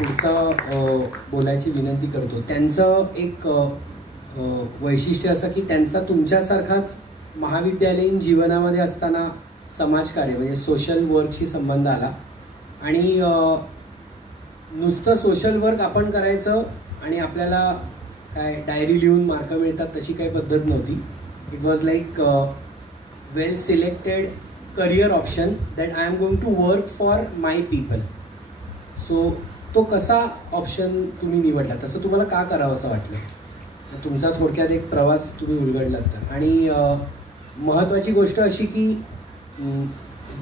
पुढचं बोलायची विनंती करतो. त्यांचं एक वैशिष्ट्य असं की त्यांचा तुमच्यासारखाच महाविद्यालयीन जीवनामध्ये असताना समाजकार्य म्हणजे सोशल वर्कशी संबंध आला आणि नुसतं सोशल वर्क आपण करायचं आणि आपल्याला काय डायरी लिहून मार्क मिळतात तशी काही पद्धत नव्हती. It was like well selected career option that I am going to work for my people. So तो कसा ऑप्शन तुम्ही निवडला, तसं तुम्हाला का करावं असं वाटलं? तुमचा थोडक्यात एक प्रवास तुम्ही उलगडलात तर. आणि महत्त्वाची गोष्ट अशी की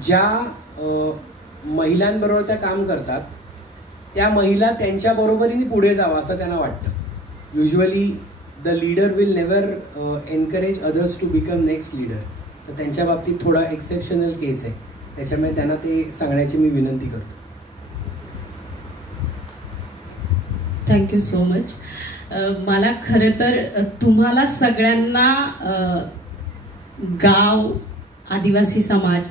ज्या महिलांबरोबर त्या काम करतात त्या महिला त्यांच्या बरोबरीने पुढे जावं असं त्यांना वाटतं. Usually the leader will never encourage others to become next leader. तर त्यांच्या बाबतीत थोडा एक्सेप्शनल केस आहे, त्याच्यामुळे त्यांना ते सांगण्याची मी विनंती करतो. Thank you so much. मला खरं तर तुम्हाला सगळ्यांना गाव, आदिवासी समाज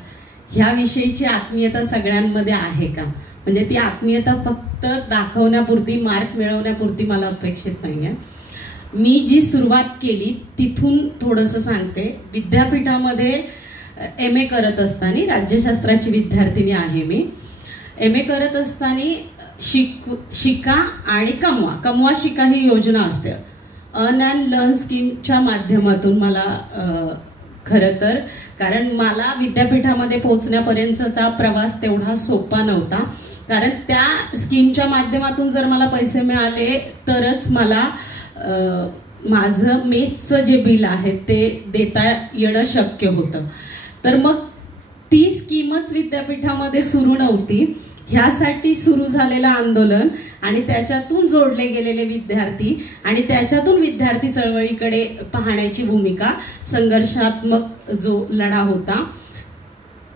ह्याविषयीची आत्मीयता सगळ्यांमध्ये आहे का? म्हणजे ती आत्मीयता फक्त दाखवण्यापुरती, मार्क मिळवण्यापुरती मला अपेक्षित नाही आहे. मी जी सुरुवात केली तिथून थोडंसं सांगते. विद्यापीठामध्ये MA करत असताना, राज्यशास्त्राची विद्यार्थिनी आहे मी. MA करत असताना शिका आणि कमवा शिका ही योजना असते. अर्न अँड लर्न स्कीमच्या माध्यमातून मला खरं तर, कारण मला विद्यापीठामध्ये पोहोचण्यापर्यंतचा प्रवास तेवढा सोपा नव्हता, कारण त्या स्कीमच्या माध्यमातून जर मला पैसे मिळाले तरच मला माझं मेसचं जे बिल आहे ते देता येणं शक्य होतं. तर मग ती स्कीमच विद्यापीठामध्ये सुरू नव्हती. ह्यासाठी सुरू झालेलं आंदोलन आणि त्याच्यातून जोडले गेलेले विद्यार्थी आणि त्याच्यातून विद्यार्थी चळवळीकडे पाहण्याची भूमिका, संघर्षात्मक जो लढा होता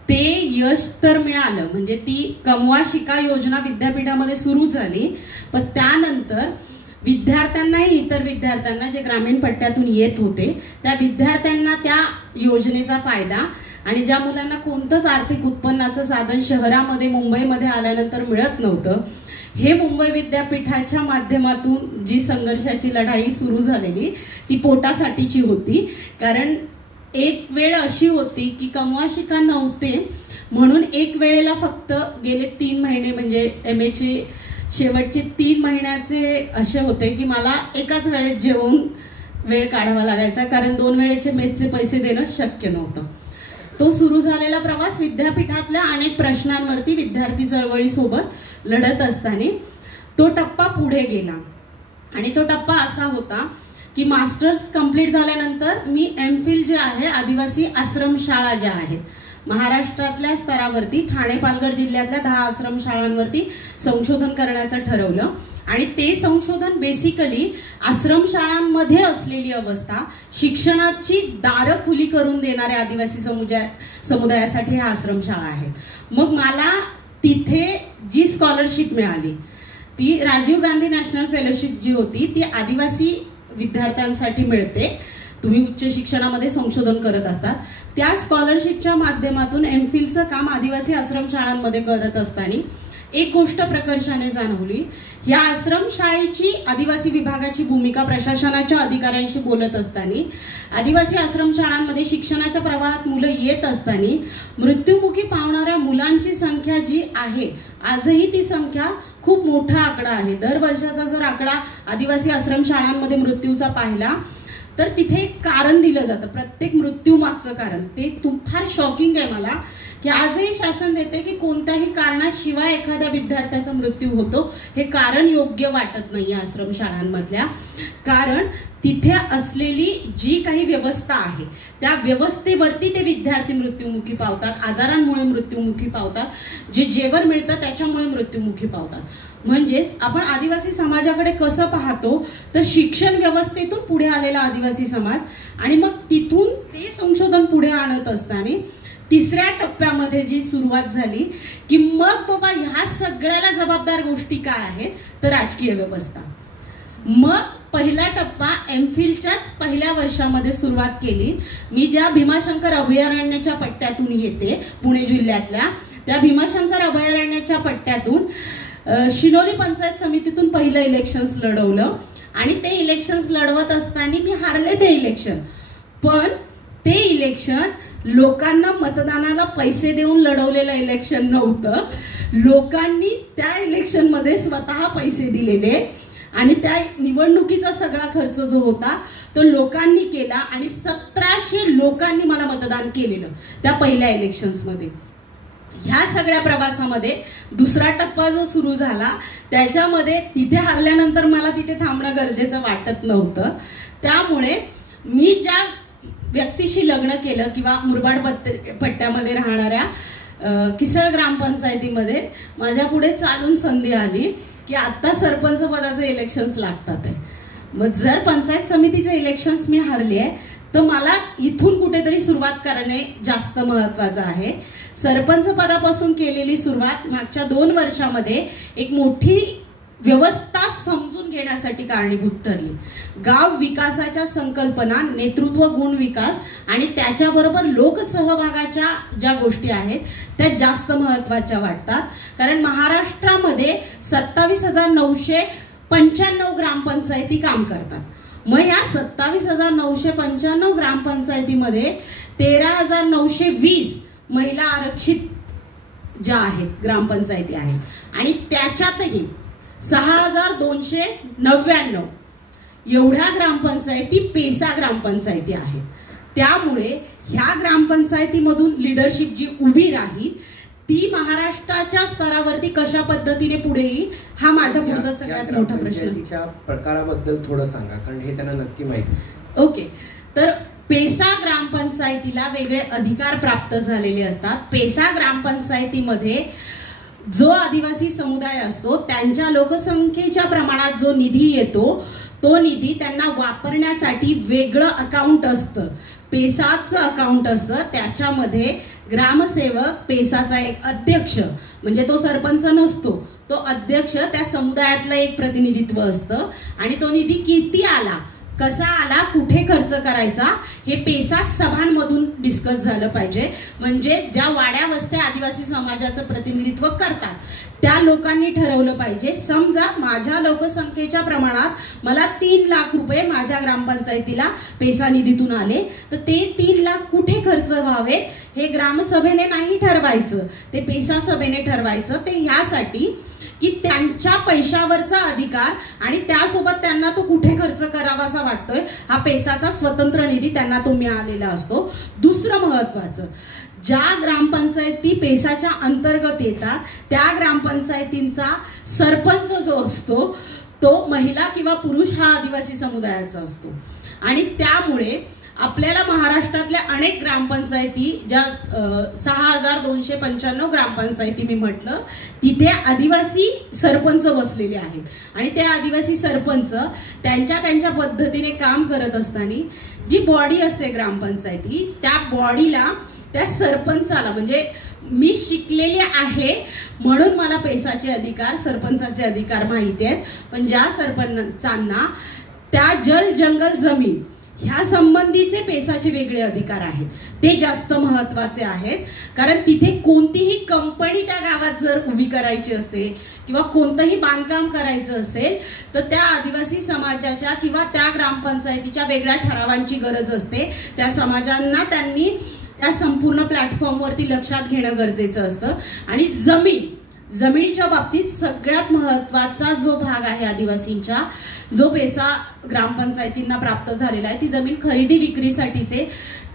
ते यश तर मिळालं. म्हणजे ती कमवा शिका योजना विद्यापीठामध्ये सुरू झाली, पण त्यानंतर विद्यार्थ्यांनाही, इतर विद्यार्थ्यांना जे ग्रामीण पट्ट्यातून येत होते त्या विद्यार्थ्यांना त्या योजनेचा फायदा, आणि ज्या मुलांना कोणतंच आर्थिक उत्पन्नाचं साधन शहरामध्ये, मुंबईमध्ये आल्यानंतर मिळत नव्हतं, हे मुंबई विद्यापीठाच्या माध्यमातून जी संघर्षाची लढाई सुरू झालेली ती पोटासाठीची होती. कारण एक वेळ अशी होती की कमवा शिका नव्हते म्हणून एक वेळेला फक्त गेले 3 महिने म्हणजे MAचे शेवटचे 3 महिन्याचे असे होते की मला एकाच वेळेत जेवून वेळ काढावा लागायचा, कारण 2 वेळेचे मेसचे पैसे देणं शक्य नव्हतं. तो सुरू झालेला प्रवास विद्यापीठातल्या अनेक प्रश्नांवरती विद्यार्थी चळवळीसोबत लढत असताना तो टप्पा पुढे गेला. आणि तो टप्पा असा होता की मास्टर्स कंप्लीट झाल्यानंतर मी MPhil जे आहे, आदिवासी आश्रमशाळा ज्या आहेत महाराष्ट्रातल्या स्तरावरती, ठाणे पालघर जिल्ह्यातल्या 10 आश्रमशाळांवरती संशोधन करण्याचं ठरवलं. आणि ते संशोधन बेसिकली आश्रमशाळांमध्ये असलेली अवस्था, शिक्षणाची दारं खुली करून देणाऱ्या आदिवासी समुदायासाठी ह्या आश्रमशाळा आहेत. मग मला तिथे जी स्कॉलरशिप मिळाली ती राजीव गांधी नॅशनल फेलोशिप जी होती ती आदिवासी विद्यार्थ्यांसाठी मिळते. तुम्ही उच्च शिक्षणामध्ये संशोधन करत असतात, त्या स्कॉलरशिपच्या माध्यमातून MPhilचं काम आदिवासी आश्रमशाळांमध्ये करत असताना एक गोष्ट प्रकर्षाने जाणवली. या आश्रमशाळेची, आदिवासी विभागाची भूमिका प्रशासनाच्या अधिकाऱ्यांशी बोलत असताना, आदिवासी आश्रमशाळांमध्ये शिक्षणाच्या प्रवाहात मुलं येत असताना मृत्युमुखी पावणाऱ्या मुलांची संख्या जी आहे आजही ती संख्या खूप मोठा आकडा आहे. दर वर्षाचा जर आकडा आदिवासी आश्रमशाळांमध्ये मृत्यूचा पाहिला तर तिथे एक कारण दिलं जातं, प्रत्येक मृत्यू मागचं कारण. ते फार शॉकिंग आहे मला की आजही शासन देते की कोणत्याही कारणाशिवाय एखाद्या विद्यार्थ्याचा मृत्यू होतो हे कारण योग्य वाटत नाही आश्रमशाळांमधल्या. कारण तिथे असलेली जी काही व्यवस्था आहे त्या व्यवस्थेवरती ते विद्यार्थी मृत्युमुखी पावतात, आजारांमुळे मृत्युमुखी पावतात, जे जेवण मिळतं त्याच्यामुळे मृत्युमुखी पावतात. म्हणजेच आपण आदिवासी समाजाकडे कसं पाहतो तर शिक्षण व्यवस्थेतून पुढे आलेला आदिवासी समाज, आणि मग तिथून ते संशोधन पुढे आणत असताना 3ऱ्या टप्प्यामध्ये जी सुरुवात झाली की मग बाबा ह्या सगळ्याला जबाबदार गोष्टी काय आहेत तर राजकीय व्यवस्था. मग पहिला टप्पा MPhilच्याच पहिल्या वर्षामध्ये सुरुवात केली. मी ज्या भीमाशंकर अभयारण्याच्या पट्ट्यातून येते, पुणे जिल्ह्यातल्या, त्या भीमाशंकर अभयारण्याच्या पट्ट्यातून शिनोली पंचायत समितीतून पहिलं इलेक्शन्स लढवलं आणि ते इलेक्शन्स लढवत असताना मी हारले ते इलेक्शन. पण ते इलेक्शन लोकांना मतदानाला पैसे देऊन लढवलेलं इलेक्शन नव्हतं. लोकांनी त्या इलेक्शनमध्ये स्वतः पैसे दिलेले आणि त्या निवडणुकीचा सगळा खर्च जो होता तो लोकांनी केला आणि 1700 लोकांनी मला मतदान केलेलं त्या पहिल्या इलेक्शन्समध्ये. ह्या सगळ्या प्रवासामध्ये दुसरा टप्पा जो सुरू झाला त्याच्यामध्ये तिथे हारल्यानंतर मला तिथे थांबणं गरजेचं वाटत नव्हतं. त्यामुळे मी ज्या व्यक्तीशी लग्न केलं किंवा मुरबाड पट्ट्यामध्ये राहणाऱ्या किसळ ग्रामपंचायतीमध्ये माझ्या पुढे चालून संधी आली की आता सरपंच पदाचे इलेक्शन्स लागतात आहे. मग जर पंचायत समितीचे इलेक्शन्स मी हरली आहे तर मला इथून कुठेतरी सुरुवात करणे जास्त महत्वाचं आहे. सरपंच पदापासून केलेली सुरुवात मागच्या 2 वर्षामध्ये एक मोठी व्यवस्था समजून घेण्यासाठी कारणीभूत ठरली. गाव विकासाच्या संकल्पना, नेतृत्व गुण विकास आणि त्याच्याबरोबर लोकसहभागाच्या ज्या गोष्टी आहेत त्या जास्त महत्वाच्या वाटतात. कारण महाराष्ट्रामध्ये 27,995 ग्रामपंचायती काम करतात. मग या 27,995 ग्रामपंचायतीमध्ये 13,920 महिला आरक्षित ज्या आहेत ग्रामपंचायती आहेत आणि त्याच्यातही 6,299 एवढ्या ग्रामपंचायती पेसा ग्रामपंचायती आहेत. त्यामुळे ह्या ग्रामपंचायतीमधून लिडरशिप जी उभी राहील ती महाराष्ट्राच्या स्तरावरती कशा पद्धतीने पुढे येईल हा माझ्या पुढचा सगळ्यात मोठा प्रश्न. प्रकाराबद्दल थोडं सांगा कारण हे त्यांना नक्की माहिती. ओके, तर पेसा ग्रामपंचायतीला वेगळे अधिकार प्राप्त झालेले असतात. पेसा ग्रामपंचायतीमध्ये जो आदिवासी समुदाय असतो त्यांच्या लोकसंख्येच्या प्रमाणात जो निधी येतो तो निधी त्यांना वापरण्यासाठी वेगळं अकाउंट असतं. पेसाचं अकाउंट असतं. त्याच्यामध्ये ग्रामसेवक, पेसाचा एक अध्यक्ष म्हणजे तो सरपंच नसतो, तो अध्यक्ष, त्या समुदायातलं एक प्रतिनिधित्व असतं आणि तो निधी किती आला, कसा आला, कुठे खर्च करायचा हे पेसा सभांमधून डिस्कस झालं पाहिजे. म्हणजे ज्या वाड्या वस्त्या आदिवासी समाजाचं प्रतिनिधित्व करतात त्या लोकांनी ठरवलं पाहिजे. समजा माझ्या लोकसंख्येच्या प्रमाणात मला 3 लाख रुपये माझ्या ग्रामपंचायतीला पेसा निधीतून आले तर ते 3 लाख कुठे खर्च व्हावे हे ग्रामसभेने नाही ठरवायचं, ते पेसा सभेने ठरवायचं. ते ह्यासाठी की त्यांच्या पैशावरचा अधिकार आणि त्यासोबत त्यांना तो कुठे खर्च करावासा वाटतोय हा पेसाचा स्वतंत्र निधी त्यांना तो मिळालेला असतो. दुसरं महत्वाचं, ज्या ग्रामपंचायती पेसाच्या अंतर्गत येतात त्या ग्रामपंचायतींचा सरपंच जो असतो तो महिला किंवा पुरुष हा आदिवासी समुदायाचा असतो आणि त्यामुळे आपल्याला महाराष्ट्रातल्या अनेक ग्रामपंचायती ज्या 6,295 ग्रामपंचायती मी म्हटलं तिथे आदिवासी सरपंच बसलेले आहेत आणि ते आदिवासी सरपंच त्यांच्या पद्धतीने काम करत असताना जी बॉडी असते ग्रामपंचायती त्या बॉडीला, त्या सरपंचाला, म्हणजे मी शिकलेले आहे म्हणून मला पेसाचे अधिकार, सरपंचाचे अधिकार माहिती आहेत, पण ज्या सरपंचांना त्या जल जंगल जमीन ह्या संबंधीचे पेसाचे वेगळे अधिकार आहेत ते जास्त महत्वाचे आहेत. कारण तिथे कोणतीही कंपनी त्या गावात जर उभी करायची असेल किंवा कोणतंही बांधकाम करायचं असेल तर त्या आदिवासी समाजाच्या किंवा त्या ग्रामपंचायतीच्या वेगळ्या ठरावांची गरज असते. त्या समाजांना त्यांनी त्या संपूर्ण प्लॅटफॉर्मवरती लक्षात घेणं गरजेचं असतं. आणि जमिनीच्या बाबतीत सगळ्यात महत्वाचा जो भाग आहे आदिवासींच्या, जो पेसा ग्रामपंचायतींना प्राप्त झालेला आहे, ती जमीन खरेदी विक्रीसाठीचे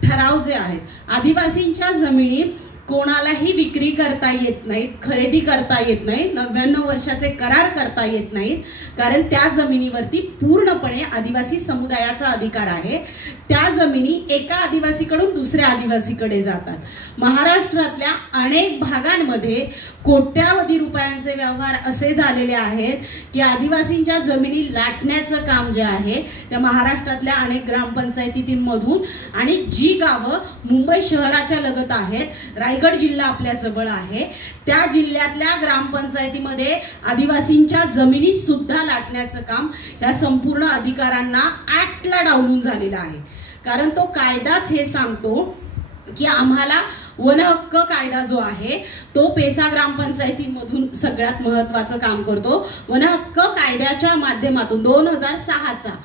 ठराव जे आहेत. आदिवासींच्या जमिनी कोणालाही विक्री करता येत नाहीत, खरेदी करता येत नाही, 99 वर्षाचे करार करता येत नाहीत, कारण त्या जमिनीवरती पूर्णपणे आदिवासी समुदायाचा अधिकार आहे. त्या जमिनी एका आदिवासीकडून दुसऱ्या आदिवासीकडे जातात. महाराष्ट्रातल्या अनेक भागांमध्ये कोट्यावधी रुपयांचे व्यवहार असे झालेले आहेत की आदिवासींच्या जमिनी लाटण्याचं काम जे आहे त्या महाराष्ट्रातल्या अनेक ग्रामपंचायतींमधून आणि जी गावं मुंबई शहराच्या लगत आहेत, रायगड जिल्हा आपल्या जवळ आहे, त्या जिल्ह्यातल्या ग्रामपंचायतीमध्ये आदिवासींच्या जमिनी सुद्धा लाटण्याचं काम या संपूर्ण अधिकारांना ऍक्टला डावलून झालेलं आहे. कारण तो कायदाच हे सांगतो की आम्हाला वन हक्क कायदा जो आहे तो पेसा ग्रामपंचायतीमधून सगळ्यात महत्वाचं काम करतो. वन हक्क कायद्याच्या माध्यमातून 2006चा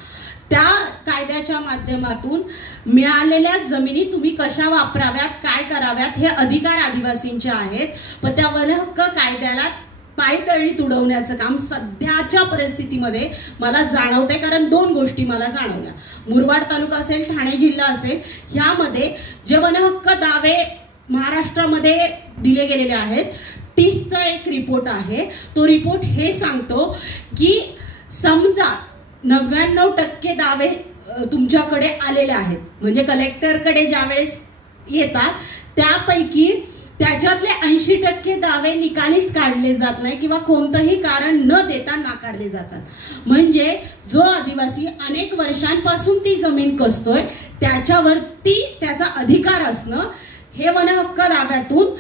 त्या कायद्याच्या माध्यमातून मिळालेल्या जमिनी तुम्ही कशा वापराव्यात, काय कराव्यात हे अधिकार आदिवासींचे आहेत. पण त्या वन हक्क कायद्याला पायदळी तुडवण्याचं काम सध्याच्या परिस्थितीमध्ये मला जाणवतंय. कारण 2 गोष्टी मला जाणवल्या. मुरबाड तालुका असेल, ठाणे जिल्हा असेल, ह्यामध्ये जे वन हक्क दावे महाराष्ट्रामध्ये दिले गेलेले आहेत, टीसचा एक रिपोर्ट आहे. तो रिपोर्ट हे सांगतो की समजा 99% दावे तुमच्याकडे आलेले आहेत, म्हणजे कलेक्टरकडे ज्यावेळेस येतात त्यापैकी त्याच्यातले 80% दावे निकालीच काढले जात नाही किंवा कोणतंही कारण न देता नाकारले जातात. म्हणजे जो आदिवासी अनेक वर्षांपासून ती जमीन कसतोय त्याच्यावरती त्याचा अधिकार असणं हे वन हक्क दाव्यातून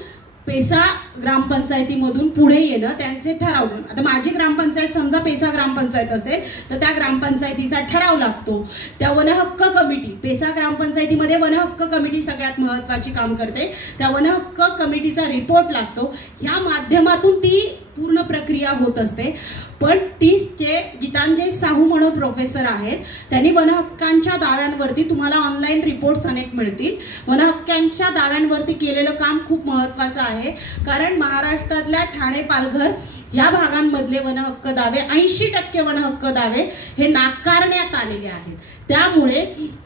पेसा ग्रामपंचायतीमधून पुढे येणं त्यांचे ठराव. आता माझी ग्रामपंचायत समजा पेसा ग्रामपंचायत असेल तर त्या ग्रामपंचायतीचा ठराव लागतो. त्या वन हक्क कमिटी, पेसा ग्रामपंचायतीमध्ये वन हक्क कमिटी सगळ्यात महत्वाची काम करते. त्या वन हक्क कमिटीचा रिपोर्ट लागतो. ह्या माध्यमातून ती पूर्ण प्रक्रिया होत असते. पण टीसचे गीतांजय साहू म्हणून प्रोफेसर आहेत, त्यांनी वन हक्कांच्या दाव्यांवरती तुम्हाला ऑनलाईन रिपोर्ट्स अनेक मिळतील. वन हक्कांच्या दाव्यांवरती केलेलं काम खूप महत्वाचं आहे. कारण महाराष्ट्रातल्या ठाणे, पालघर या भागांमधले वन हक्क दावे 80% वन हक्क दावे हे नाकारण्यात आलेले आहेत. त्यामुळे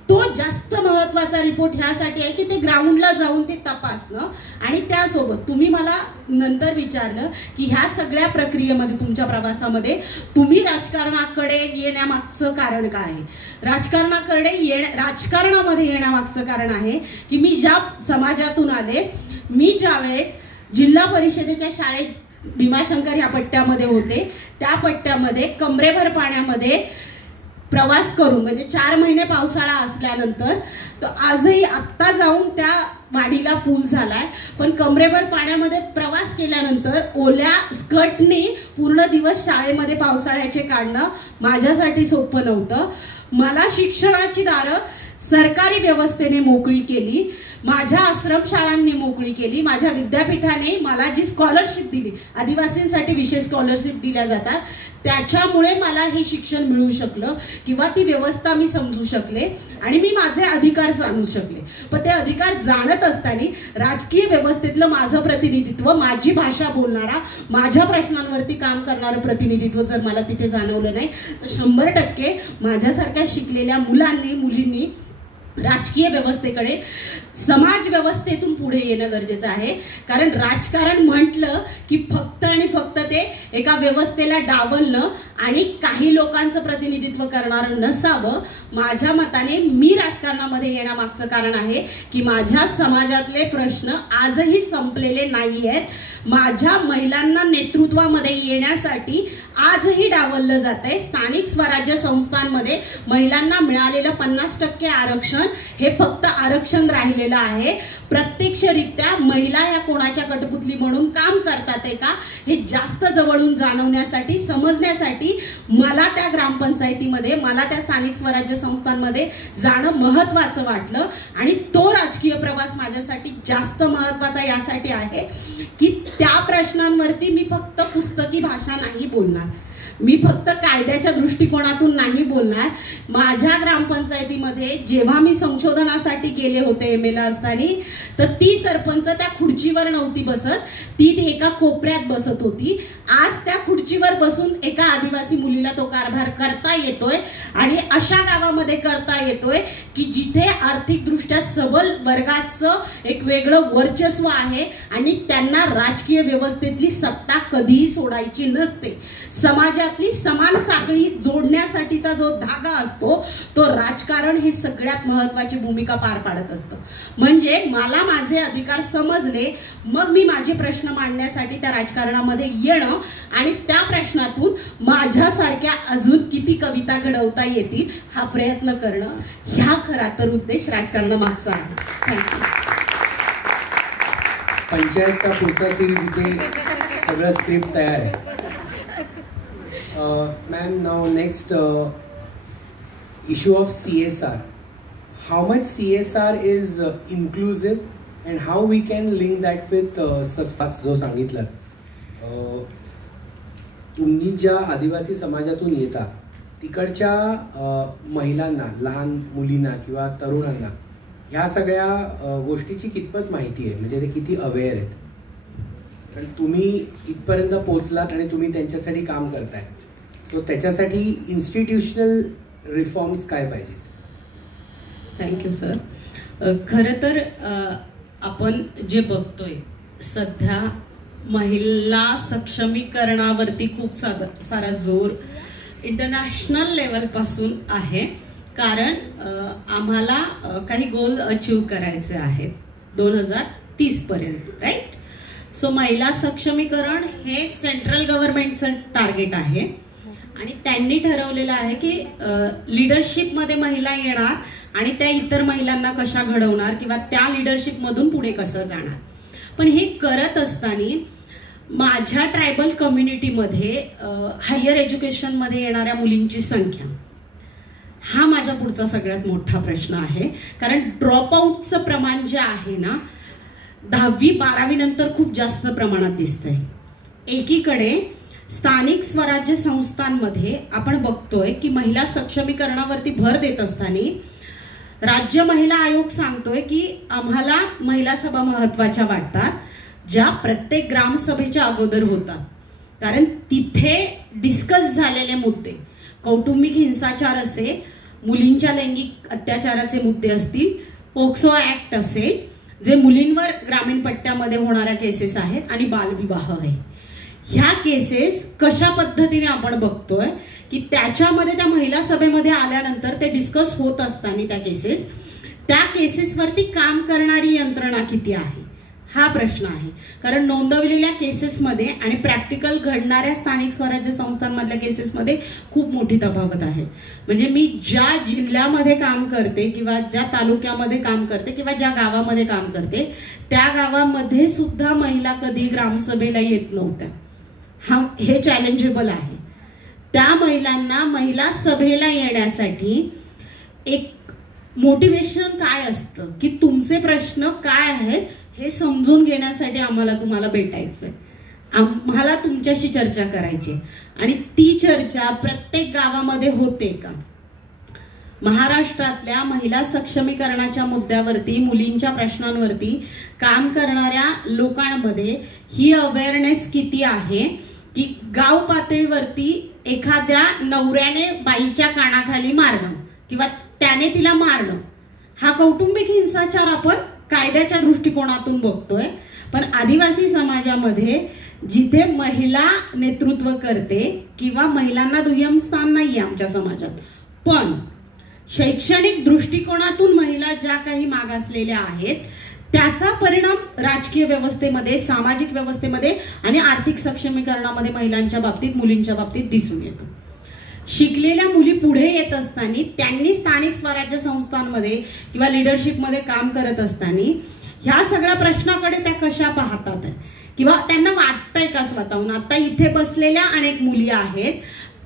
तो जास्त महत्वाचा रिपोर्ट ह्यासाठी आहे की ते ग्राउंडला जाऊन ते तपासणं. आणि त्यासोबत तुम्ही मला नंतर विचारलं की ह्या सगळ्या प्रक्रियेमध्ये तुमच्या प्रवासामध्ये तुम्ही राजकारणाकडे येण्यामागचं कारण काय आहे. राजकारणामध्ये येण्यामागचं कारण आहे की मी ज्या समाजातून आले, मी ज्यावेळेस जिल्हा परिषदेच्या शाळेत भीमाशंकर ह्या पट्ट्यामध्ये होते, त्या पट्ट्यामध्ये कमरेभर पाण्यामध्ये प्रवास करून, म्हणजे 4 महिने पावसाळा असल्यानंतर, तर आजही आत्ता जाऊन त्या वाडीला पूल झालाय, पण कमरेभर पाण्यामध्ये प्रवास केल्यानंतर ओल्या स्कर्टनी पूर्ण दिवस शाळेमध्ये पावसाळ्याचे काढणं माझ्यासाठी सोपं नव्हतं. मला शिक्षणाची दारं सरकारी व्यवस्थेने मोकळी केली, माझ्या आश्रमशाळांनी मोकळी केली, माझ्या विद्यापीठाने मला जी स्कॉलरशिप दिली, आदिवासींसाठी विशेष स्कॉलरशिप दिल्या जातात, त्याच्यामुळे मला हे शिक्षण मिळू शकलं किंवा ती व्यवस्था मी समजू शकले आणि मी माझे अधिकार जाणू शकले. पण ते अधिकार जाणत असताना राजकीय व्यवस्थेतलं माझं प्रतिनिधित्व, माझी भाषा बोलणारा, माझ्या प्रश्नांवरती काम करणारं प्रतिनिधित्व जर मला तिथे जाणवलं नाही तर 100% माझ्यासारख्या शिकलेल्या मुलांनी, मुलींनी राजकीय व्यवस्थेकडे, समाज व्यवस्थेतून पुढे येणं गरजेचं आहे. कारण राजकारण म्हटलं की फक्त आणि फक्त ते एका व्यवस्थेला डावलणं आणि काही लोकांचं प्रतिनिधित्व करणारं नसावं. माझ्या मताने मी राजकारणामध्ये येण्यामागचं कारण आहे की माझ्या समाजातले प्रश्न आजही संपलेले नाही आहेत. माझ्या महिलांना नेतृत्वामध्ये येण्यासाठी आजही डावललं जातंय. स्थानिक स्वराज्य संस्थांमध्ये महिलांना मिळालेलं 50% आरक्षण हे फक्त आरक्षण राहिलेलं आहे. प्रत्यक्षरित्या महिला या कोणाच्या कटपुतली म्हणून काम करतात का हे जास्त जवळून जाणवण्यासाठी, समजण्यासाठी मला त्या ग्रामपंचायतीमध्ये, मला त्या स्थानिक स्वराज्य संस्थांमध्ये जाणं महत्वाचं वाटलं. आणि तो राजकीय प्रवास माझ्यासाठी जास्त महत्वाचा यासाठी आहे की त्या प्रश्नांवरती मी फक्त पुस्तकी भाषा नाही बोलणार, मी फक्त कायद्याच्या दृष्टिकोनातून नाही बोलणार. माझ्या ग्रामपंचायतीमध्ये जेव्हा मी संशोधनासाठी गेले होते MA असताना, तर ती सरपंच त्या खुर्चीवर नव्हती बसत, ती एका कोपऱ्यात बसत होती. आज त्या खुर्चीवर बसून एका आदिवासी मुलीला तो कारभार करता येतोय आणि अशा गावामध्ये करता येतोय की जिथे आर्थिकदृष्ट्या सबल वर्गाचं एक वेगळं वर्चस्व आहे आणि त्यांना राजकीय व्यवस्थेतली सत्ता कधीही सोडायची नसते. समाजातली समान साखळी जोडण्यासाठीचा जो धागा असतो तो राजकारण हे सगळ्यात महत्वाची भूमिका पार पाडत असतं. म्हणजे मला माझे अधिकार समजले, मग मी माझे प्रश्न मांडण्यासाठी त्या राजकारणामध्ये येणं आणि त्या प्रश्नातून माझ्यासारख्या अजून किती कविता घडवता येतील हा प्रयत्न करणं, ह्या खरा तर उद्देश राजकारणामागचा आहे. थँक्यू. पंचायतचा पुढचा सिरीज इथे सगळं स्क्रिप्ट तयार आहे. Ma'am, now next issue of CSR. How much CSR is inclusive and how we can link that with सस्तास जो सांगितलं. तुम्ही ज्या आदिवासी समाजातून येता तिकडच्या महिलांना, लहान मुलींना किंवा तरुणांना ह्या सगळ्या गोष्टीची कितपत माहिती आहे, म्हणजे ते किती अवेअर आहेत? कारण तुम्ही इथपर्यंत पोहोचलात आणि तुम्ही त्यांच्यासाठी काम करताय, सो त्याच्यासाठी इन्स्टिट्यूशनल रिफॉर्म्स काय पाहिजेत? Thank you sir. खरं तर आपण जे बघतोय सध्या महिला सक्षमीकरणावरती खूप सारा जोर इंटरनॅशनल लेवलपासून आहे. कारण आम्हाला काही गोल अचीव करायचे आहेत 2030 पर्यंत, राईट? सो महिला सक्षमीकरण हे सेंट्रल गव्हर्नमेंटचं टार्गेट आहे आणि त्यांनी ठरवलेलं आहे की लिडरशिपमध्ये महिला येणार आणि त्या इतर महिलांना कशा घडवणार किंवा त्या लिडरशिपमधून पुढे कसं जाणार. पण हे करत असताना माझ्या ट्रायबल कम्युनिटीमध्ये हायर एज्युकेशनमध्ये येणाऱ्या मुलींची संख्या हा माझ्या पुढचा सगळ्यात मोठा प्रश्न आहे. कारण ड्रॉपआउटचं प्रमाण जे आहे ना 10वी-12वी नंतर खूप जास्त प्रमाणात दिसतंय. एकीकडे स्थानिक स्वराज्य संस्थांमध्ये आपण बघतोय की महिला सक्षमीकरणावरती भर देत असताना राज्य महिला आयोग सांगतोय की आम्हाला महिला सभा महत्वाच्या वाटतात, ज्या प्रत्येक ग्रामसभेच्या अगोदर होतात. कारण तिथे डिस्कस झालेले मुद्दे, कौटुंबिक हिंसाचार असेल, मुलींच्या लैंगिक अत्याचाराचे मुद्दे असतील, पोक्सो ऍक्ट असेल, जे मुलींवर ग्रामीण पट्ट्यामध्ये होणाऱ्या केसेस आहेत, आणि बालविवाह आहे, ह्या केसेस कशा पद्धतीने आपण बघतोय की त्याच्यामध्ये त्या महिला सभेमध्ये आल्यानंतर ते डिस्कस होत असताना त्या केसेसवरती काम करणारी यंत्रणा किती आहे हा प्रश्न आहे. कारण नोंदवलेल्या केसेसमध्ये आणि प्रॅक्टिकल घडणाऱ्या स्थानिक स्वराज्य संस्थांमधल्या केसेसमध्ये खूप मोठी तफावत आहे. म्हणजे मी ज्या जिल्ह्यामध्ये काम करते किंवा ज्या तालुक्यामध्ये काम करते किंवा ज्या गावामध्ये काम करते त्या गावामध्ये सुद्धा महिला कधी ग्रामसभेला येत नव्हत्या. हे चॅलेंजेबल आहे. त्या महिलांना महिला सभेला येण्यासाठी एक मोटिवेशन काय असतं की तुमचे प्रश्न काय आहेत हे समजून घेण्यासाठी आम्हाला तुम्हाला भेटायचंय, आम्हाला तुमच्याशी चर्चा करायची, आणि ती चर्चा प्रत्येक गावामध्ये होते का? महाराष्ट्रातल्या महिला सक्षमीकरणाच्या मुद्द्यावरती, मुलींच्या प्रश्नांवरती काम करणाऱ्या लोकांमध्ये ही अवेअरनेस किती आहे की गाव पातळीवरती एखाद्या नवऱ्याने बाईच्या कानाखाली मारणं किंवा त्याने तिला मारणं हा कौटुंबिक हिंसाचार आपण कायद्याच्या दृष्टिकोनातून बघतोय. पण आदिवासी समाजामध्ये जिथे महिला नेतृत्व करते किंवा महिलांना दुय्यम स्थान नाहीये आमच्या समाजात, पण शैक्षणिक दृष्टिकोनातून महिला ज्या काही मागासलेल्या आहेत त्याचा परिणाम राजकीय व्यवस्थेमध्ये, सामाजिक व्यवस्थेमध्ये आणि आर्थिक सक्षमीकरणामध्ये महिलांच्या बाबतीत, मुलींच्या बाबतीत दिसून येतो. शिकलेल्या मुली पुढे येत असताना त्यांनी स्थानिक स्वराज्य संस्थांमध्ये किंवा लिडरशिपमध्ये काम करत असताना ह्या सगळ्या प्रश्नाकडे त्या कशा पाहतात किंवा त्यांना वाटतंय का स्वतःहून? आता इथे बसलेल्या अनेक मुली आहेत,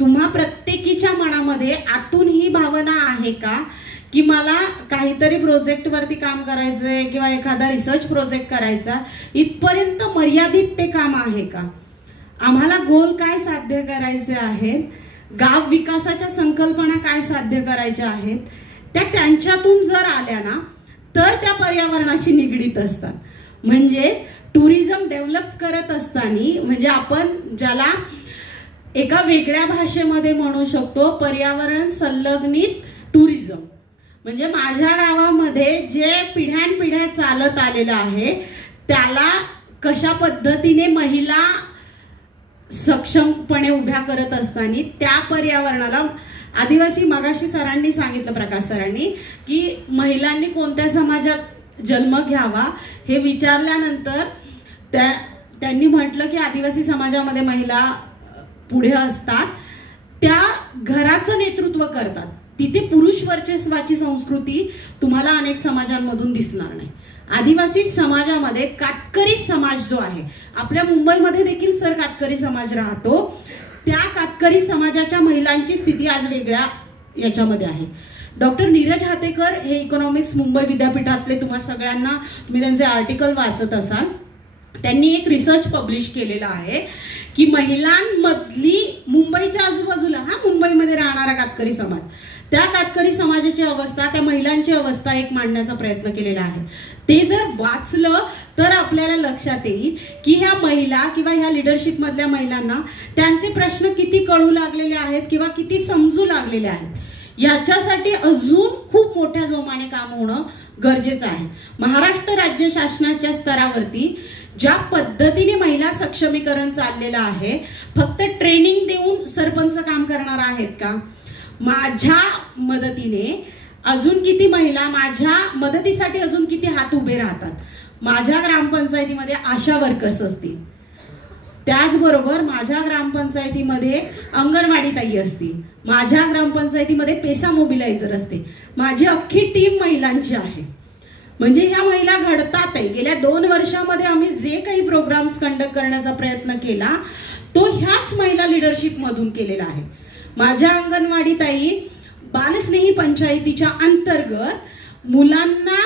तुम्हा प्रत्येकीच्या मनामध्ये आतून ही भावना आहे का की मला काहीतरी प्रोजेक्टवरती काम करायचंय किंवा एखादा रिसर्च प्रोजेक्ट करायचा, इथपर्यंत मर्यादित ते काम आहे का? आम्हाला गोल काय साध्य करायचे आहेत, गाव विकासाच्या संकल्पना काय साध्य करायच्या आहेत, त्या त्यांच्यातून जर आल्या ना तर त्या पर्यावरणाशी निगडीत असतात. म्हणजे टुरिझम डेव्हलप करत असताना, म्हणजे आपण ज्याला एका वेगळ्या भाषेमध्ये म्हणू शकतो पर्यावरण संलग्नित टुरिझम, म्हणजे माझ्या गावामध्ये जे पिढ्यानपिढ्या चालत आलेलं आहे त्याला कशा पद्धतीने महिला सक्षमपणे उभ्या करत असताना त्या पर्यावरणाला आदिवासी, मगाशी सरांनी सांगितलं, प्रकाश सरांनी, की महिलांनी कोणत्या समाजात जन्म घ्यावा हे विचारल्यानंतर त्यांनी म्हटलं की आदिवासी समाजामध्ये महिला पुढे असतात, त्या घराचं नेतृत्व करतात, तिथे पुरुष वर्चस्वाची संस्कृती तुम्हाला अनेक समाजांमधून दिसणार नाही. आदिवासी समाजामध्ये कातकरी समाज जो आहे, आपल्या मुंबईमध्ये देखील सर कातकरी समाज राहतो, त्या कातकरी समाजाच्या महिलांची स्थिती आज वेगळ्या याच्यामध्ये आहे. डॉक्टर नीरज हातेकर हे इकॉनॉमिक्स मुंबई विद्यापीठातले, तुम्हा सगळ्यांना तुम्ही त्यांचे आर्टिकल वाचत असाल. त्यांनी एक रिसर्च पब्लिश केलेला आहे की महिलांमधली मुंबईच्या आजूबाजूला, मुंबईमध्ये राहणारा कातकरी समाज, त्या कातकरी समाजाची अवस्था, त्या महिलांची अवस्था एक मांडण्याचा प्रयत्न केलेला आहे. ते जर वाचलं तर आपल्याला लक्षात येईल की ह्या महिला किंवा ह्या लिडरशिप मधल्या महिलांना त्यांचे प्रश्न किती कळू लागलेले आहेत किंवा किती समजू लागलेले आहेत. याच्यासाठी अजून खूप मोठ्या जोमाने काम होणं गरजेचं आहे. महाराष्ट्र राज्य शासनाच्या स्तरावरती ज्या पद्धतीने महिला सक्षमीकरण चाललेलं आहे, फक्त ट्रेनिंग देऊन सरपंच काम करणार आहेत का? माझ्या मदतीने अजून किती महिला, माझ्या मदतीसाठी अजून किती हात उभे राहतात? माझ्या ग्रामपंचायतीमध्ये आशा वर्कर्स असतील, त्याचबरोबर माझ्या ग्रामपंचायतीमध्ये अंगणवाडी ताई असतील, माझ्या ग्रामपंचायतीमध्ये पेसा मोबिलायझर असते, माझी अख्खी टीम महिलांची आहे. म्हणजे ह्या महिला घडतात आहे. गेल्या 2 वर्षामध्ये आम्ही जे काही प्रोग्राम्स कंडक्ट करण्याचा प्रयत्न केला तो ह्याच महिला लिडरशिप मधून केलेला आहे. माझ्या अंगणवाडी ताई बालस्नेही पंचायतीच्या अंतर्गत मुलांना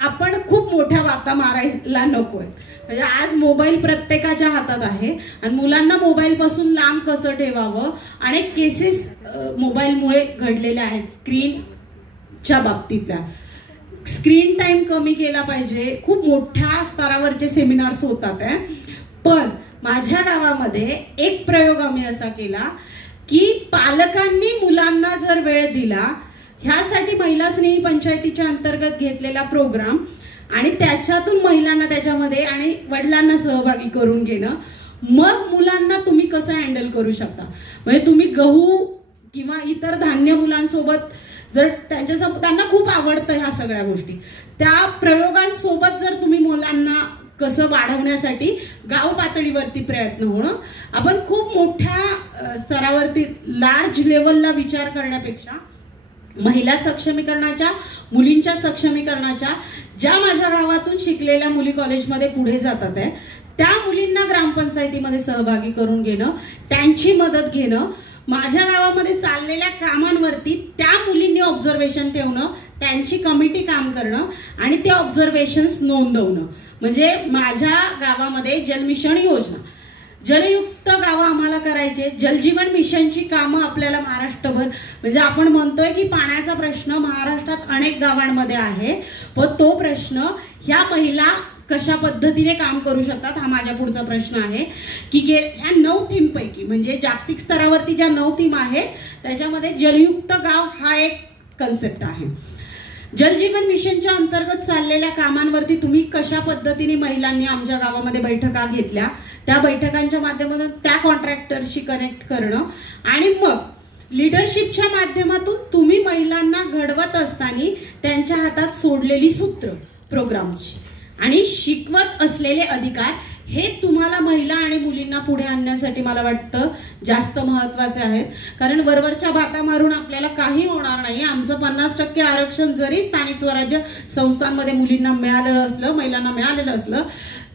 आपण खूप मोठ्या वाता मारायला नकोय. म्हणजे आज मोबाईल प्रत्येकाच्या हातात आहे आणि मुलांना मोबाईल पासून लांब कसं ठेवावं, अनेक केसेस मोबाईलमुळे घडलेल्या आहेत. स्क्रीनच्या बाबतीतल्या स्क्रीन टाइम कमी केला पाहिजे. खूप मोठ्या स्तरावरचे सेमिनार्स होतात आहे. पण माझ्या गावामध्ये एक प्रयोग आम्ही असा केला की पालकांनी मुलांना जर वेळ दिला, ह्यासाठी महिला स्नेही पंचायतीच्या अंतर्गत घेतलेला प्रोग्राम आणि त्याच्यातून महिलांना त्याच्यामध्ये आणि वडिलांना सहभागी करून घेणं, मग मुलांना तुम्ही कसं हँडल करू शकता. म्हणजे तुम्ही गहू किंवा इतर धान्य मुलांसोबत जर त्यांच्यासोबत, त्यांना खूप आवडतं ह्या सगळ्या गोष्टी, त्या प्रयोगांसोबत जर तुम्ही मुलांना कसं वाढवण्यासाठी गाव पातळीवरती प्रयत्न होणं, आपण खूप मोठ्या स्तरावरती लार्ज लेवलला विचार करण्यापेक्षा महिला सक्षमीकरणाच्या, मुलींच्या सक्षमीकरणाच्या, ज्या माझ्या गावातून शिकलेल्या मुली कॉलेजमध्ये पुढे जातात आहे त्या मुलींना ग्रामपंचायतीमध्ये सहभागी करून घेणं, त्यांची मदत घेणं, माझ्या गावामध्ये चाललेल्या कामांवरती त्या मुलींनी ऑब्झर्वेशन ठेवणं, त्यांची कमिटी काम करणं आणि ते ऑब्झर्वेशन्स नोंदवणं. म्हणजे माझ्या गावामध्ये जलमिशन योजना, जलयुक्त गावं आम्हाला करायचे, जलजीवन मिशनची कामं आपल्याला महाराष्ट्रभर, म्हणजे आपण म्हणतोय की पाण्याचा प्रश्न महाराष्ट्रात अनेक गावांमध्ये आहे, पण तो प्रश्न ह्या महिला कशा पद्धतीने काम करू शकतात हा माझ्या पुढचा प्रश्न आहे. की या 9 थीम पैकी, म्हणजे जागतिक स्तरावरती ज्या 9 थीम आहेत त्याच्यामध्ये जलयुक्त गाव हा एक कन्सेप्ट आहे. जलजीवन मिशनच्या अंतर्गत चाललेल्या कामांवरती तुम्ही कशा पद्धतीने महिलांनी आमच्या गावामध्ये बैठका घेतल्या, त्या बैठकांच्या माध्यमातून त्या कॉन्ट्रॅक्टरशी कनेक्ट करणं आणि मग लिडरशिपच्या माध्यमातून तुम्ही महिलांना घडवत असताना त्यांच्या हातात सोडलेली सूत्र प्रोग्रामची आणि शिकवत असलेले अधिकार, हे तुम्हाला महिला आणि मुलींना पुढे आणण्यासाठी मला वाटतं जास्त महत्वाचे आहेत. कारण वरवरच्या बाता मारून आपल्याला काही होणार नाही. आमचं 50% आरक्षण जरी स्थानिक स्वराज्य संस्थांमध्ये मुलींना मिळालेलं असलं, महिलांना मिळालेलं असलं,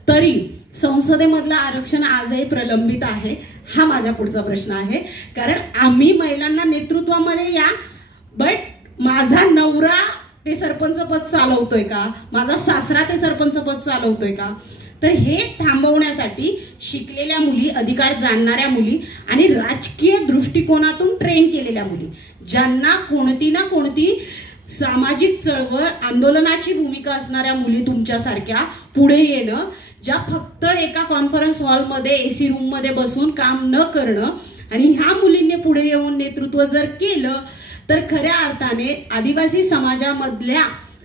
तरी संसदेमधलं आरक्षण आजही प्रलंबित आहे. हा माझा पुढचा प्रश्न आहे. कारण आम्ही महिलांना नेतृत्वामध्ये या, बट माझा नवरा ते सरपंच पद चालवतोय का, माझा सासरा ते सरपंच पद चालवतोय का, तर हे थांबवण्यासाठी शिकलेल्या मुली, अधिकार जाणणाऱ्या मुली आणि राजकीय दृष्टिकोनातून ट्रेन केलेल्या मुली, ज्यांना कोणती ना कोणती सामाजिक चळवळ, आंदोलनाची भूमिका असणाऱ्या मुली तुमच्यासारख्या पुढे येणं, ज्या फक्त एका कॉन्फरन्स हॉलमध्ये एसी रूम मध्ये बसून काम न करणं, आणि ह्या मुलींनी पुढे येऊन नेतृत्व जर केलं तर खऱ्या अर्थाने आदिवासी समाजामधल्या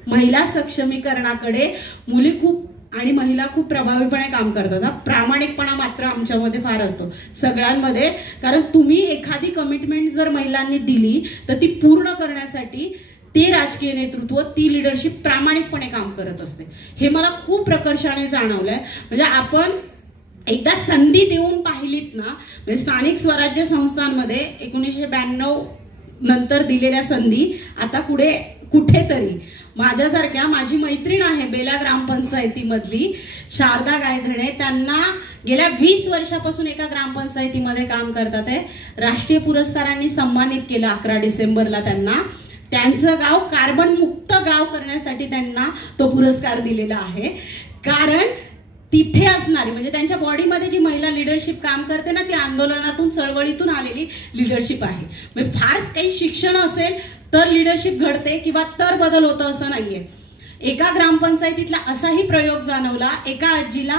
महिला सक्षमीकरणाकडे मुली खूप आणि महिला खूप प्रभावीपणे काम करतात. प्रामाणिकपणा मात्र आमच्यामध्ये फार असतो सगळ्यांमध्ये. कारण तुम्ही एखादी कमिटमेंट जर महिलांनी दिली तर ती पूर्ण करण्यासाठी ते राजकीय नेतृत्व, ती लिडरशिप प्रामाणिकपणे काम करत असते. हे मला खूप प्रकर्षाने जाणवलंय. म्हणजे आपण एकदा संधी देऊन पाहिलीत ना, म्हणजे स्थानिक स्वराज्य संस्थांमध्ये 1992 नंतर दिलेल्या संधी आता पुढे कुठेतरी, माझ्यासारख्या, माझी मैत्रीण आहे बेला ग्रामपंचायतीमधली शारदा गायधणे, त्यांना गेल्या 20 वर्षापासून एका ग्रामपंचायतीमध्ये काम करतात आहे. राष्ट्रीय पुरस्कारांनी सन्मानित केलं 11 डिसेंबरला त्यांना. त्यांचं गाव कार्बन मुक्त गाव करण्यासाठी त्यांना तो पुरस्कार दिलेला आहे. कारण तिथे असणारी म्हणजे त्यांच्या बॉडीमध्ये जी महिला लिडरशिप काम करते ना, ती आंदोलनातून चळवळीतून आलेली लिडरशिप आहे. म्हणजे फारच काही शिक्षण असेल तर लिडरशिप घडते किंवा तर बदल होतं असं नाहीये. एका ग्रामपंचायतीतला असाही प्रयोग जाणवला, एका आजीला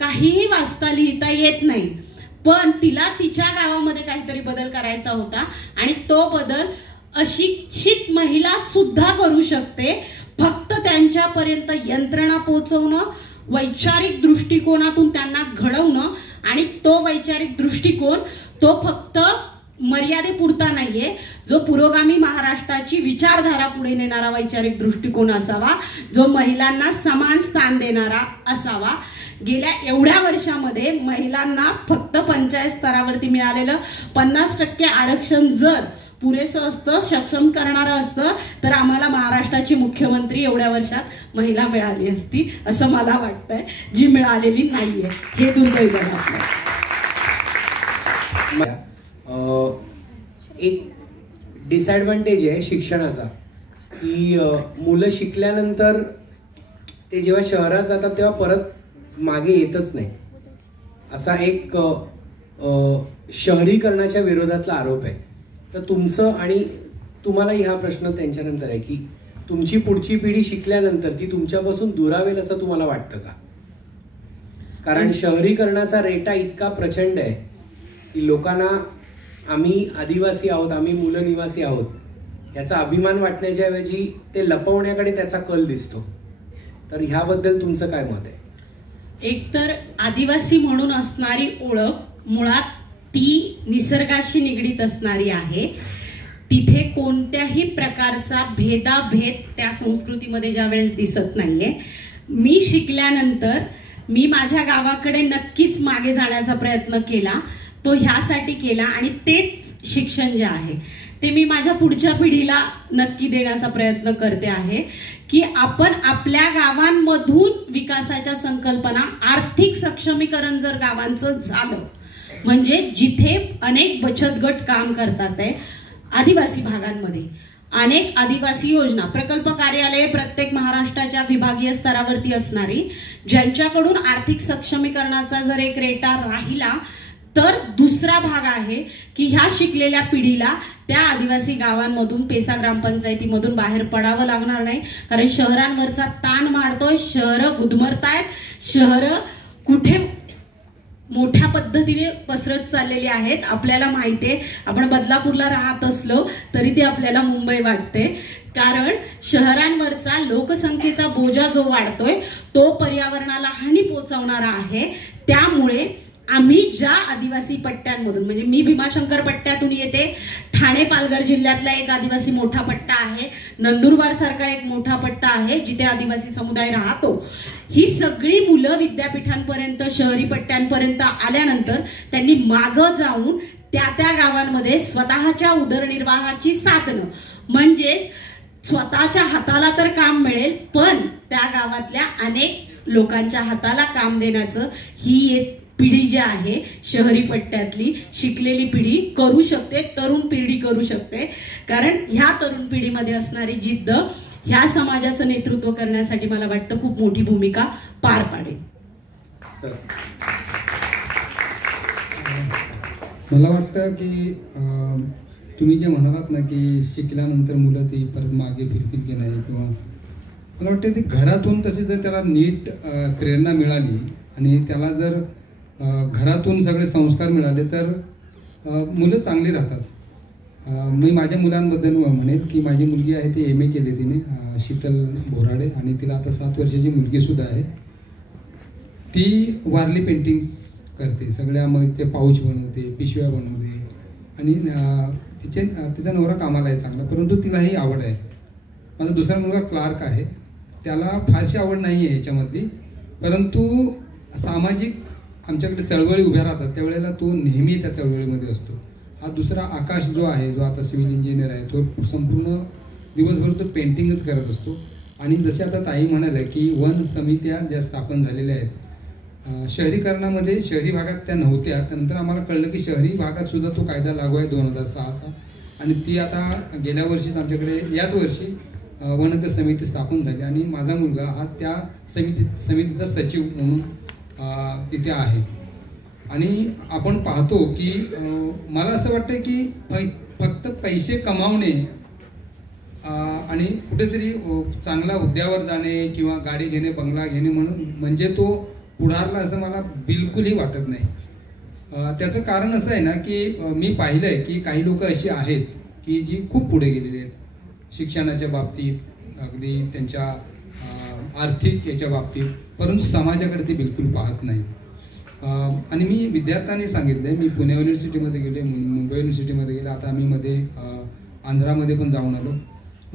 काहीही वाचता लिहिता येत नाही, पण तिला तिच्या गावामध्ये काहीतरी बदल करायचा होता आणि तो बदल अशिक्षित महिला सुद्धा करू शकते. फक्त त्यांच्यापर्यंत यंत्रणा पोहोचवणं, वैचारिक दृष्टिकोनातून त्यांना घडवणं, आणि तो वैचारिक दृष्टिकोन तो फक्त मर्यादेपुरता नाहीये, जो पुरोगामी महाराष्ट्राची विचारधारा पुढे नेणारा वैचारिक दृष्टिकोन असावा, जो महिलांना समान स्थान देणारा असावा. गेल्या एवढ्या वर्षामध्ये महिलांना फक्त पंचायत स्तरावरती मिळालेलं 50% आरक्षण जर पुरेसं असतं, सक्षम करणारं असतं, तर आम्हाला महाराष्ट्राची मुख्यमंत्री एवढ्या वर्षात महिला मिळाली असती असं मला वाटतंय, जी मिळालेली नाहीये. हे दुर्दैव आहे. एक डिसएडव्हान्टेज आहे शिक्षणाचा की मुलं शिकल्यानंतर ते जेव्हा शहरात जातात तेव्हा परत मागे येतच नाही, असा एक शहरीकरणाच्या विरोधातला आरोप आहे. तर तुमचं आणि तुम्हालाही हा प्रश्न त्यांच्यानंतर आहे की तुमची पुढची पिढी शिकल्यानंतर ती तुमच्यापासून दुरावेल असं तुम्हाला वाटतं का? कारण शहरीकरणाचा रेटा इतका प्रचंड आहे की लोकांना आम्ही आदिवासी आहोत, आम्ही मूल निवासी आहोत याचा अभिमान वाटण्याच्या ऐवजी ते लपवण्याकडे त्याचा कल दिसतो. तर ह्याबद्दल तुमचं काय मत आहे? एकतर आदिवासी म्हणून असणारी ओळख मुळात ती निसर्गाशी निगडीत असणारी आहे. तिथे कोणत्याही प्रकारचा भेदाभेद त्या संस्कृतीमध्ये ज्या वेळेस दिसत नाहीये. मी शिकल्यानंतर मी माझ्या गावाकडे नक्कीच मागे जाण्याचा प्रयत्न केला, तो ह्यासाठी केला, आणि तेच शिक्षण जे आहे ते मी माझ्या पुढच्या पिढीला नक्की देण्याचा प्रयत्न करते आहे की आपण आपल्या गावांमधून विकासाच्या संकल्पना, आर्थिक सक्षमीकरण जर गावांचं झालं, म्हणजे जिथे अनेक बचत गट काम करतात आहे आदिवासी भागांमध्ये, अनेक आदिवासी योजना प्रकल्प कार्यालये प्रत्येक महाराष्ट्राच्या विभागीय स्तरावरती असणारी, ज्यांच्याकडून आर्थिक सक्षमीकरणाचा जर एक रेटा राहिला तर दुसरा भाग आहे की ह्या शिकलेल्या पिढीला त्या आदिवासी गावांमधून, पेसा ग्रामपंचायतीमधून बाहेर पडावं लागणार नाही. कारण शहरांवरचा ताण वाढतोय, शहरं गुदमरतायत, शहरं कुठे मोठ्या पद्धतीने पसरत चाललेली आहेत. आपल्याला माहितीये, आपण बदलापूरला राहत असलो तरी ते आपल्याला मुंबई वाटते. कारण शहरांवरचा लोकसंख्येचा बोजा जो वाढतोय तो पर्यावरणाला हानी पोहोचवणारा आहे. त्यामुळे आम्ही ज्या आदिवासी पट्ट्यांमधून, म्हणजे मी भीमाशंकर पट्ट्यातून येते, ठाणे पालघर जिल्ह्यातला एक आदिवासी मोठा पट्टा आहे, नंदुरबार सारखा एक मोठा पट्टा आहे जिथे आदिवासी समुदाय राहतो. ही सगळी मुलं विद्यापीठांपर्यंत, शहरी पट्ट्यांपर्यंत आल्यानंतर त्यांनी मागं जाऊन त्या गावांमध्ये स्वतःच्या उदरनिर्वाहाची साधनं, म्हणजेच स्वतःच्या हाताला तर काम मिळेल पण त्या गावातल्या अनेक लोकांच्या हाताला काम देण्याचं ही एक पिढी जी आहे शहरी पट्ट्यातली शिकलेली पिढी करू शकते, तरुण पिढी करू शकते. कारण ह्या तरुण पिढीमध्ये असणारी जिद्द ह्या समाजाचं नेतृत्व करण्यासाठी मला वाटतं खूप मोठी भूमिका पार पाडेल. मला वाटतं की तुम्ही जे म्हणालात ना की शिकल्यानंतर मुलं ती परत मागे फिरतील की नाही, किंवा मला वाटतं ती घरातून तशी जर त्याला नीट प्रेरणा मिळाली आणि त्याला जर घरातून सगळे संस्कार मिळाले तर मुलं चांगली राहतात. मी माझ्या मुलांबद्दल म्हणेन की माझी मुलगी आहे ती MA केली तिने, शीतल बोराडे, आणि तिला आता 7 वर्षाची मुलगीसुद्धा आहे. ती वारली पेंटिंग्स करते, सगळ्या मग ते पाऊच बनवते, पिशव्या बनवते, आणि तिचा नवरा कामाला आहे चांगला, परंतु तिलाही आवड आहे. माझा दुसरा मुलगा क्लार्क आहे, त्याला फारशी आवड नाही आहे याच्यामधली, परंतु सामाजिक आमच्याकडे चळवळी उभ्या राहतात त्यावेळेला तो नेहमी त्या चळवळीमध्ये असतो. हा दुसरा आकाश जो आहे, जो आता सिव्हिल इंजिनियर आहे, तो संपूर्ण दिवसभर तो पेंटिंगच करत असतो. आणि जसे आता ताई म्हणाले की वन समित्या ज्या स्थापन झालेल्या आहेत, शहरीकरणामध्ये शहरी भागात त्या नव्हत्या, त्यानंतर आम्हाला कळलं की शहरी भागात सुद्धा तो कायदा लागू आहे 2006चा, आणि ती आता गेल्या वर्षीच आमच्याकडे याच वर्षी वन हक्क समिती स्थापन झाली आणि माझा मुलगा हा त्या समितीचा सचिव म्हणून तिथे आहे. आणि आपण पाहतो की मला असं वाटतं की फक्त पैसे कमावणे आणि कुठेतरी चांगला हुद्द्यावर जाणे किंवा गाडी घेणे, बंगला घेणे म्हणजे तो पुढारला असं मला बिलकुलही वाटत नाही. त्याचं कारण असं आहे ना की मी पाहिलं आहे की काही लोक अशी आहेत की जी खूप पुढे गेलेली आहेत शिक्षणाच्या बाबतीत, अगदी त्यांच्या आर्थिक याच्या बाबतीत, परंतु समाजाकडे ते बिलकुल पाहत नाही. आणि मी विद्यार्थ्यांनी सांगितलं, मी पुणे युनिव्हर्सिटीमध्ये गेले, मुंबई युनिव्हर्सिटीमध्ये गेले, आता आम्ही मध्ये आंध्रामध्ये पण जाऊन आलो.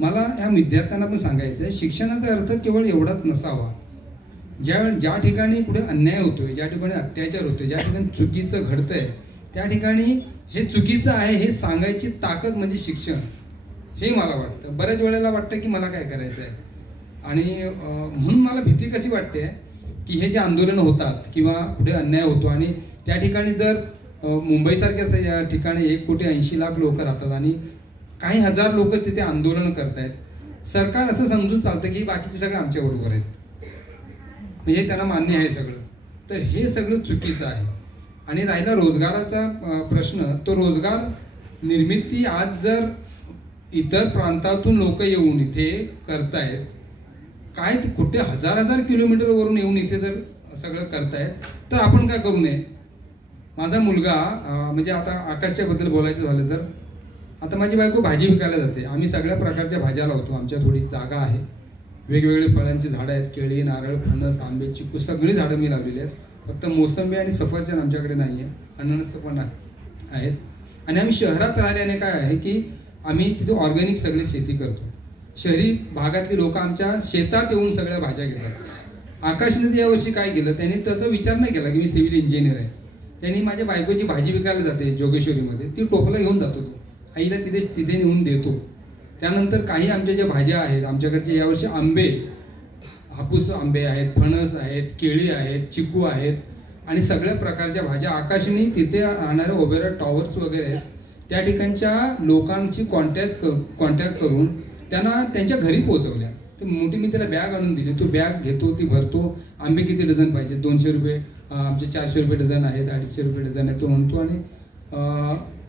मला या विद्यार्थ्यांना पण सांगायचं आहे, शिक्षणाचा अर्थ केवळ एवढाच नसावा. ज्या ठिकाणी कुठे अन्याय होतोय, ज्या ठिकाणी अत्याचार होतोय, ज्या ठिकाणी चुकीचं घडतंय, त्या ठिकाणी हे चुकीचं आहे हे सांगायची ताकद म्हणजे शिक्षण, हे मला वाटतं. बऱ्याच वेळेला वाटतं की मला काय करायचं आहे. आणि म्हणून मला भीती कशी वाटते की हे जे आंदोलनं होतात किंवा पुढे अन्याय होतो आणि त्या ठिकाणी जर मुंबईसारख्या ठिकाणी 1,80,00,000 लोक राहतात आणि काही हजार लोक तिथे आंदोलन करतायत, सरकार असं समजून चालतं की बाकीचे सगळे आमच्या बरोबर आहेत, म्हणजे त्यांना मान्य आहे सगळं. तर हे सगळं चुकीचं आहे. आणि राहिला रोजगाराचा प्रश्न, तो रोजगार निर्मिती आज जर इतर प्रांतातून लोक येऊन इथे करतायत, काय कुठे हजार किलोमीटरवरून येऊन इथे जर सगळं करतायत, तर आपण काय करू नये. माझा मुलगा म्हणजे आता आकाशच्या बद्दल बोलायचं झालं तर, आता माझी बायको भाजी विकायला जाते. आम्ही सगळ्या प्रकारच्या भाज्या लावतो, आमच्या थोडी जागा आहे, वेगवेगळे फळांची झाडं आहेत, केळी, नारळ, फणस, आंबे, चिकू सगळी झाडं मी लावलेली आहेत. फक्त मोसंबी आणि सफरचंद आमच्याकडे नाही आहे, अननस पण आहेत. आणि आम्ही शहरात राहिल्याने काय आहे की आम्ही तिथे ऑर्गॅनिक सगळी शेती करतो. शहरी भागातली लोक आमच्या शेतात येऊन सगळ्या भाज्या घेतात. आकाशने यावर्षी काय केलं, त्यांनी त्याचा विचार नाही केला की मी सिव्हिल इंजिनियर आहे. त्यांनी माझ्या बायकोची भाजी विकायला जाते जोगेश्वरीमध्ये, ती टोपला घेऊन जातो, तो आईला तिथे नेऊन देतो. त्यानंतर काही आमच्या ज्या भाज्या आहेत आमच्याकडचे यावर्षी आंबे, हापूस आंबे आहेत, फणस आहेत, केळी आहेत, चिकू आहेत आणि सगळ्या प्रकारच्या भाज्या आकाशने तिथे राहणाऱ्या ओबेरा टॉवर्स वगैरे आहेत त्या ठिकाणच्या लोकांची कॉन्टॅक्ट करून त्यांना त्यांच्या घरी पोहोचवल्या. तर मोठी मी त्याला बॅग आणून दिली, तो बॅग घेतो, ती भरतो. आंबे किती डझन पाहिजे, 200 रुपये, आमचे 400 रुपये डझन आहेत, 250 रुपये डझन आहे, तो म्हणतो. आणि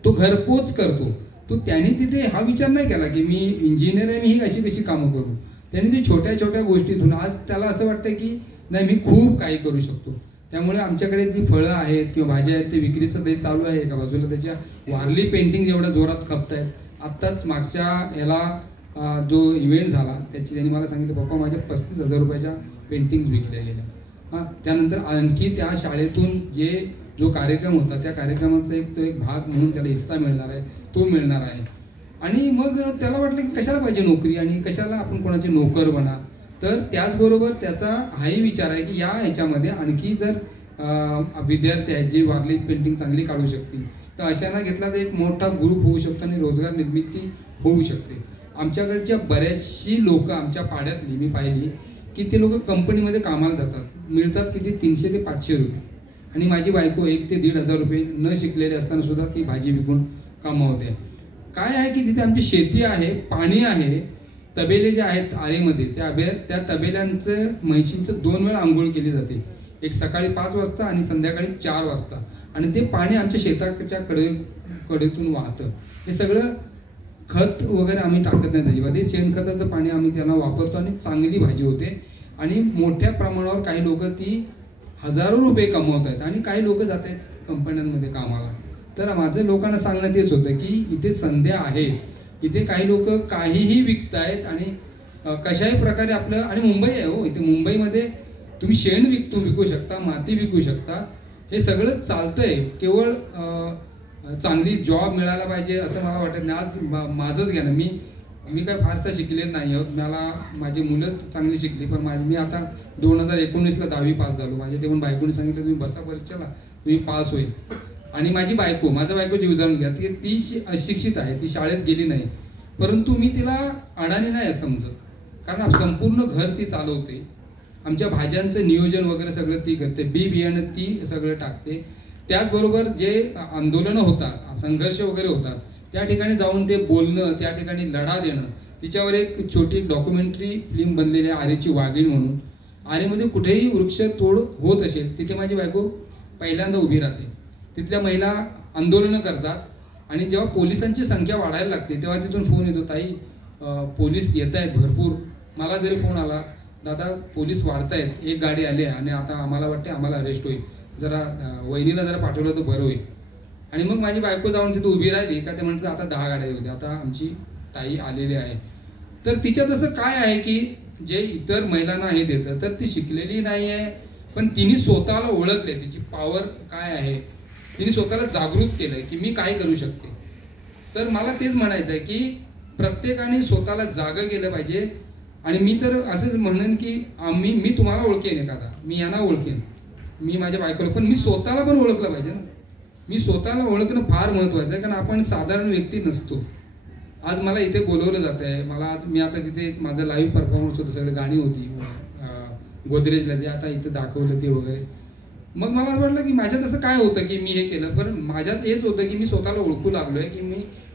तो घरपोच करतो. तो त्यांनी तिथे हा विचार नाही केला की मी इंजिनियर आहे, मी ही अशी कशी कामं करू. त्यांनी ते छोट्या छोट्या गोष्टीतून आज त्याला असं वाटतं की नाही मी खूप काही करू शकतो. त्यामुळे आमच्याकडे जी फळं आहेत किंवा भाज्या आहेत ते विक्रीचं ते चालू आहे. एका बाजूला त्याच्या वारली पेंटिंग एवढ्या जोरात खपत आहेत. आत्ताच मागच्या याला जो इव्हेंट झाला त्यांनी मला सांगितलं, पप्पा माझ्या 35,000 रुपयाच्या पेंटिंग्स विकल्या गेल्या. त्यानंतर आणखी त्या शाळेतून जो कार्यक्रम होता त्या कार्यक्रमाचा एक भाग म्हणून त्याला हिस्सा मिळणार आहे, तो मिळणार आहे. आणि मग त्याला वाटलं की कशाला पाहिजे नोकरी आणि कशाला आपण कोणाचे नोकर बना. तर त्याचबरोबर त्याचा हाही विचार आहे की या ह्याच्यामध्ये आणखी जर विद्यार्थी आहेत जे वारली पेंटिंग चांगली काढू शकतील तर अशांना घेतला तर एक मोठा ग्रुप होऊ शकतो आणि रोजगार निर्मिती होऊ शकते. आमच्याकडच्या बऱ्याचशी लोक आमच्या पाड्यातली मी पाहिली की ते लोक कंपनीमध्ये कामाला जातात, मिळतात किती 300 ते 500 रुपये. आणि माझी बायको 1,000 ते 1,500 रुपये न शिकलेले असताना सुद्धा ती भाजी विकून कमावते. काय आहे की तिथे आमची शेती आहे, पाणी आहे, तबेले जे आहेत आरेमध्ये त्या तबेल्यांचं म्हैशींचं 2 वेळा आंघोळ केली जाते, एक सकाळी 5 वाजता आणि संध्याकाळी 4 वाजता. आणि ते पाणी आमच्या शेताच्या कडेतून वाहतं. हे सगळं खत वगैरे आम्ही टाकत नाही त्याच्यामध्ये, शेणखताचं पाणी आम्ही त्यांना वापरतो आणि चांगली भाजी होते. आणि मोठ्या प्रमाणावर काही लोक ती हजारो रुपये कमवत आहेत आणि काही लोक जात आहेत कंपन्यांमध्ये कामाला. तर माझं लोकांना सांगणं तेच होतं की इथे संध्या आहे, इथे काही लोक काहीही विकतायत आणि कशाही प्रकारे आपलं. आणि मुंबई आहे हो, इथे मुंबईमध्ये तुम्ही शेण विकू शकता, माती विकू शकता, हे सगळं चालतंय. केवळ चांगली जॉब मिळायला पाहिजे असं मला वाटत नाही. आज माझंच घ्या ना, मी काय फारसा शिकलेलं नाही आहोत, मला माझी मुलं चांगली शिकली, पण मी आता 2019ला 10वी पास झालो. माझ्या तेव्हा बायकोने सांगितलं तुम्ही बसा परीक्षेला, तुम्ही पास होईल. आणि माझ्या बायकोची उदाहरण घ्या, ती अशिक्षित आहे, ती शाळेत गेली नाही, परंतु मी तिला अडाणी नाही समजत, कारण संपूर्ण घर ती चालवते. आमच्या भाज्यांचं नियोजन वगैरे सगळं ती करते, बियाणं ती सगळं टाकते. त्याचबरोबर जे आंदोलनं होतात, संघर्ष वगैरे होतात त्या ठिकाणी जाऊन ते बोलणं, त्या ठिकाणी लढा देणं. तिच्यावर एक छोटी डॉक्युमेंटरी फिल्म बनलेली आहे आरेची वाघीण म्हणून. आरेमध्ये कुठेही वृक्षतोड होत असेल तिथे माझी बायको पहिल्यांदा उभी राहते. तिथल्या महिला आंदोलनं करतात आणि जेव्हा पोलिसांची संख्या वाढायला लागते तेव्हा तिथून फोन येतो, ताई पोलीस येत आहेत भरपूर. मला जरी फोन आला, दादा पोलीस वाढतायत, एक गाडी आली आहे आणि आता आम्हाला वाटते आम्हाला अरेस्ट होईल, जरा वहिनीला जरा पाठवलं तर बरं होईल. आणि मग माझी बायको जाऊन तिथं उभी राहिली का ते म्हणतात आता 10 गाड्या होत्या, आता आमची ताई आलेली आहे. तर तिच्यात असं काय आहे की जे इतर महिलांना हे देतं, तर ती शिकलेली नाही आहे, पण तिने स्वतःला ओळखले, तिची पॉवर काय आहे, तिने स्वतःला जागृत केलंय की मी काय करू शकते. तर मला तेच म्हणायचं आहे की प्रत्येकाने स्वतःला जागं केलं पाहिजे. आणि मी तर असंच म्हणेन की मी तुम्हाला ओळखेन, एखादा मी यांना ओळखेन, मी माझ्या बायकोला, पण मी स्वतःला पण ओळखलं पाहिजे ना. मी स्वतःला ओळखणं फार महत्त्वाचं आहे, कारण आपण साधारण व्यक्ती नसतो. आज मला इथे बोलवलं जात आहे, मला आज मी आता तिथे माझं लाईव्ह परफॉर्मन्स होतं, सगळं गाणी होती गोदरेजला, ते आता इथं दाखवलं ते वगैरे. मग मला वाटलं की माझ्यात असं काय होतं की मी हे केलं, पण माझ्यात हेच होतं की मी स्वतःला ओळखू लागलोय की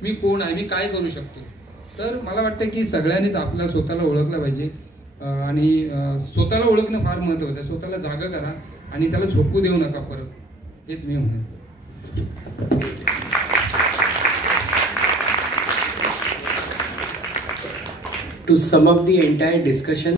मी कोण आहे, मी काय करू शकतो. तर मला वाटतं की सगळ्यांनीच आपल्याला स्वतःला ओळखलं पाहिजे आणि स्वतःला ओळखणं फार महत्त्वाचं आहे. स्वतःला जागं करा आणि त्याला झोपू देऊ नका परत, हेच मी म्हणेन. To sum up the entire discussion,